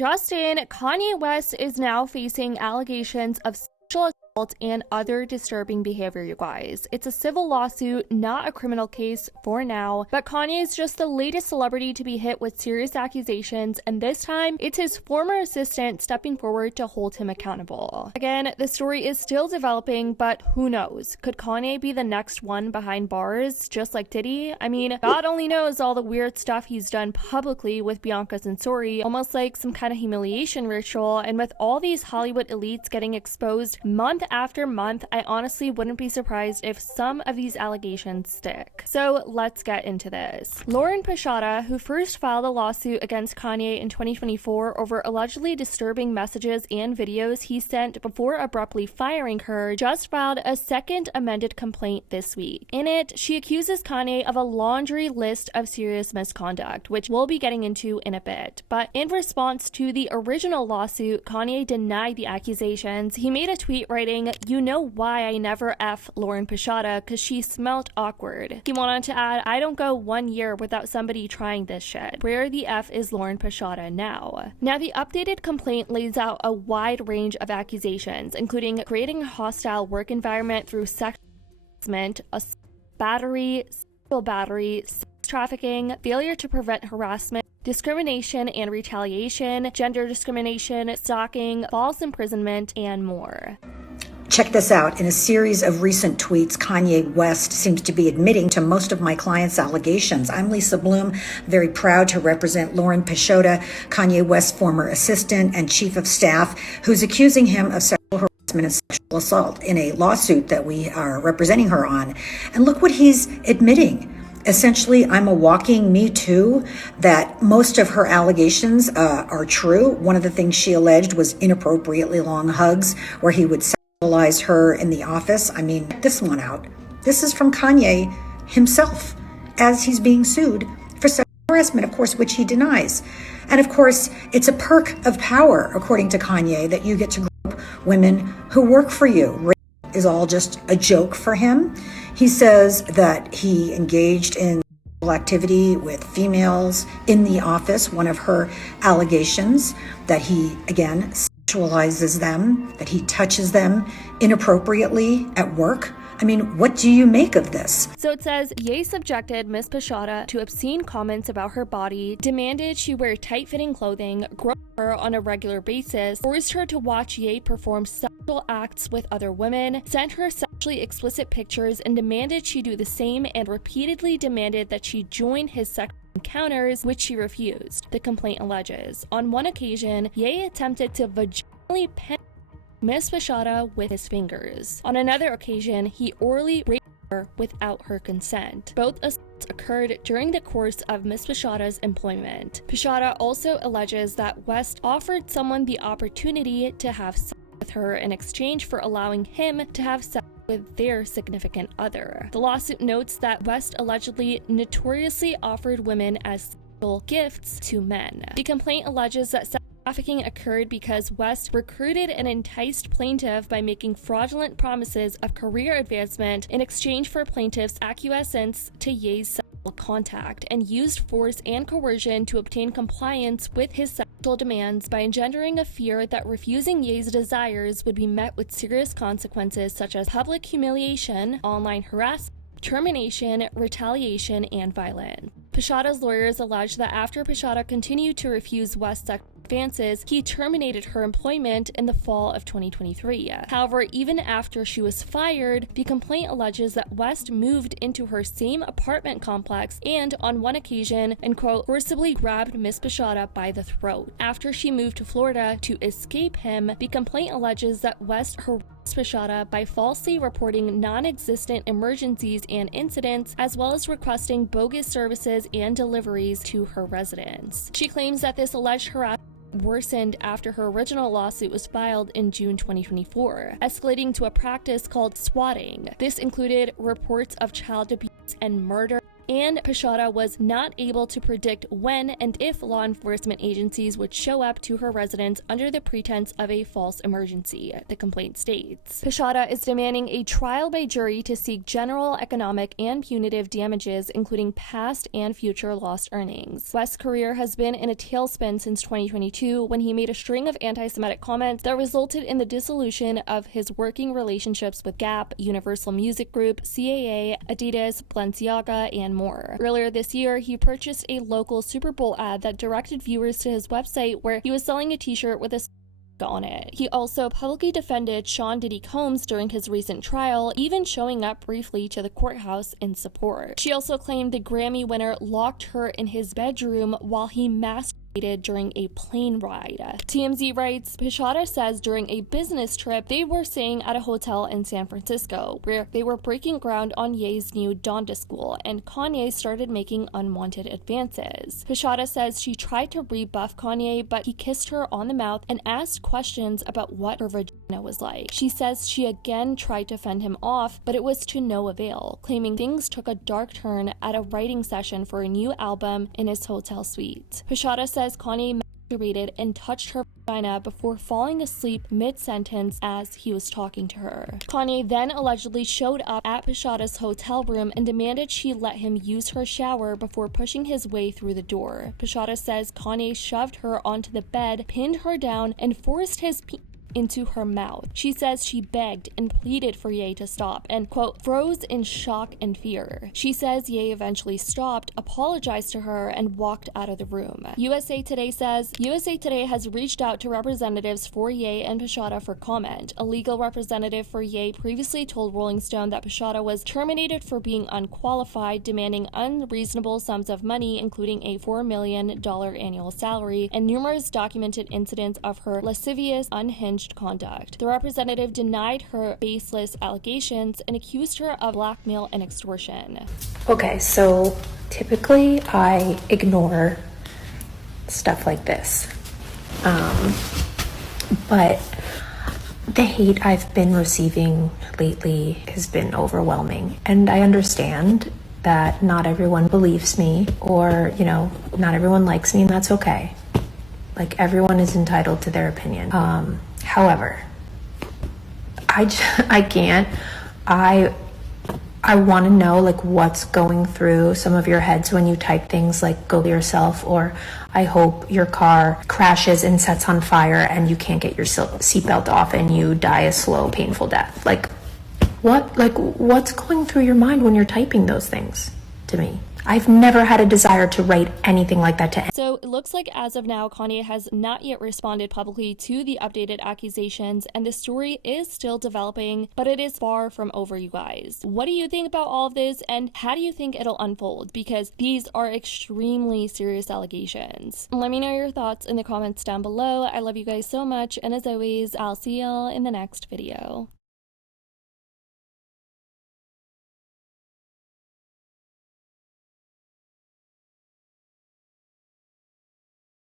just in, Kanye West is now facing allegations of sexual assault and other disturbing behavior, you guys. It's a civil lawsuit, not a criminal case for now, but Kanye is just the latest celebrity to be hit with serious accusations, and this time it's his former assistant stepping forward to hold him accountable. Again, the story is still developing, but who knows? Could Kanye be the next one behind bars, just like Diddy? I mean, God only knows all the weird stuff he's done publicly with Bianca Censori, almost like some kind of humiliation ritual, and with all these Hollywood elites getting exposed month after month, I honestly wouldn't be surprised if some of these allegations stick. So let's get into this. Lauren Pisciotta, who first filed a lawsuit against Kanye in 2024 over allegedly disturbing messages and videos he sent before abruptly firing her, just filed a second amended complaint this week. In it, she accuses Kanye of a laundry list of serious misconduct, which we'll be getting into in a bit. But in response to the original lawsuit, Kanye denied the accusations. He made a tweet writing, "You know why I never F Lauren Pisciotta, cause she smelt awkward." He went on to add, "I don't go 1 year without somebody trying this shit. Where the F is Lauren Pisciotta now?" Now, the updated complaint lays out a wide range of accusations, including creating a hostile work environment through sexual harassment, sexual battery, sex trafficking, failure to prevent harassment, discrimination and retaliation, gender discrimination, stalking, false imprisonment, and more. Check this out. In a series of recent tweets, Kanye West seems to be admitting to most of my clients' allegations. I'm Lisa Bloom, very proud to represent Lauren Pisciotta, Kanye West's former assistant and chief of staff, who's accusing him of sexual harassment and sexual assault in a lawsuit that we are representing her on. And look what he's admitting. Essentially, I'm a walking Me Too, that most of her allegations are true. One of the things she alleged was inappropriately long hugs where he would sexualize her in the office. I mean, this one out. This is from Kanye himself as he's being sued for sexual harassment, of course, which he denies. And of course, it's a perk of power, according to Kanye, that you get to group women who work for you. Rape is all just a joke for him. He says that he engaged in sexual activity with females in the office. One of her allegations that he, again, sexualizes them, that he touches them inappropriately at work. I mean, what do you make of this? So it says, Ye subjected Ms. Pisciotta to obscene comments about her body, demanded she wear tight-fitting clothing, grope her on a regular basis, forced her to watch Ye perform sexual acts with other women, sent her sexually explicit pictures, and demanded she do the same, and repeatedly demanded that she join his sexual encounters, which she refused, the complaint alleges. On one occasion, Ye attempted to vaginally penetrate Ms. Pisciotta with his fingers. On another occasion, he orally raped her without her consent. Both assaults occurred during the course of Ms. Pisciotta's employment. Pisciotta also alleges that West offered someone the opportunity to have sex with her in exchange for allowing him to have sex with their significant other. The lawsuit notes that West allegedly notoriously offered women as sexual gifts to men. The complaint alleges that trafficking occurred because West recruited and enticed plaintiff by making fraudulent promises of career advancement in exchange for plaintiff's acquiescence to Ye's sexual contact, and used force and coercion to obtain compliance with his sexual demands by engendering a fear that refusing Ye's desires would be met with serious consequences such as public humiliation, online harassment, termination, retaliation, and violence. Pisciotta's lawyers allege that after Pisciotta continued to refuse West's sexual advances, he terminated her employment in the fall of 2023. However, even after she was fired, the complaint alleges that West moved into her same apartment complex and, on one occasion, and quote, forcibly grabbed Ms. Pisciotta by the throat. After she moved to Florida to escape him, the complaint alleges that West harassed Pisciotta by falsely reporting non-existent emergencies and incidents, as well as requesting bogus services and deliveries to her residence. She claims that this alleged harassment worsened after her original lawsuit was filed in June 2024, escalating to a practice called swatting. This included reports of child abuse and murder, and Pisciotta was not able to predict when and if law enforcement agencies would show up to her residence under the pretense of a false emergency, the complaint states. Pisciotta is demanding a trial by jury to seek general, economic, and punitive damages, including past and future lost earnings. West's career has been in a tailspin since 2022 when he made a string of anti-Semitic comments that resulted in the dissolution of his working relationships with Gap, Universal Music Group, CAA, Adidas, Balenciaga, and more. Earlier this year, he purchased a local Super Bowl ad that directed viewers to his website where he was selling a t-shirt with a on it. He also publicly defended Sean Diddy Combs during his recent trial, even showing up briefly to the courthouse in support. She also claimed the Grammy winner locked her in his bedroom while he masked during a plane ride. TMZ writes, Pisciotta says during a business trip, they were staying at a hotel in San Francisco, where they were breaking ground on Ye's new Donda school, and Kanye started making unwanted advances. Pisciotta says she tried to rebuff Kanye, but he kissed her on the mouth and asked questions about what her vagina was like. She says she again tried to fend him off, but it was to no avail, claiming things took a dark turn at a writing session for a new album in his hotel suite. Pisciotta says Kanye masturbated and touched her vagina before falling asleep mid-sentence as he was talking to her. Kanye then allegedly showed up at Pisciotta's hotel room and demanded she let him use her shower before pushing his way through the door. Pisciotta says Kanye shoved her onto the bed, pinned her down, and forced his into her mouth. She says she begged and pleaded for Ye to stop and, quote, froze in shock and fear. She says Ye eventually stopped, apologized to her, and walked out of the room. USA Today says, USA Today has reached out to representatives for Ye and Pisciotta for comment. A legal representative for Ye previously told Rolling Stone that Pisciotta was terminated for being unqualified, demanding unreasonable sums of money, including a $4 million annual salary, and numerous documented incidents of her lascivious, unhinged conduct. The representative denied her baseless allegations and accused her of blackmail and extortion. Okay, so typically I ignore stuff like this, but the hate I've been receiving lately has been overwhelming, and I understand that not everyone believes me, or not everyone likes me, and that's okay. Like, everyone is entitled to their opinion. However, I can't. I want to know, like, what's going through some of your heads when you type things like "go yourself" or "I hope your car crashes and sets on fire and you can't get your seatbelt off and you die a slow, painful death." What's going through your mind when you're typing those things to me? I've never had a desire to write anything like that to anyone. So it looks like as of now, Kanye has not yet responded publicly to the updated accusations, and the story is still developing, but it is far from over, you guys. What do you think about all of this, and how do you think it'll unfold? Because these are extremely serious allegations. Let me know your thoughts in the comments down below. I love you guys so much, and as always, I'll see y'all in the next video.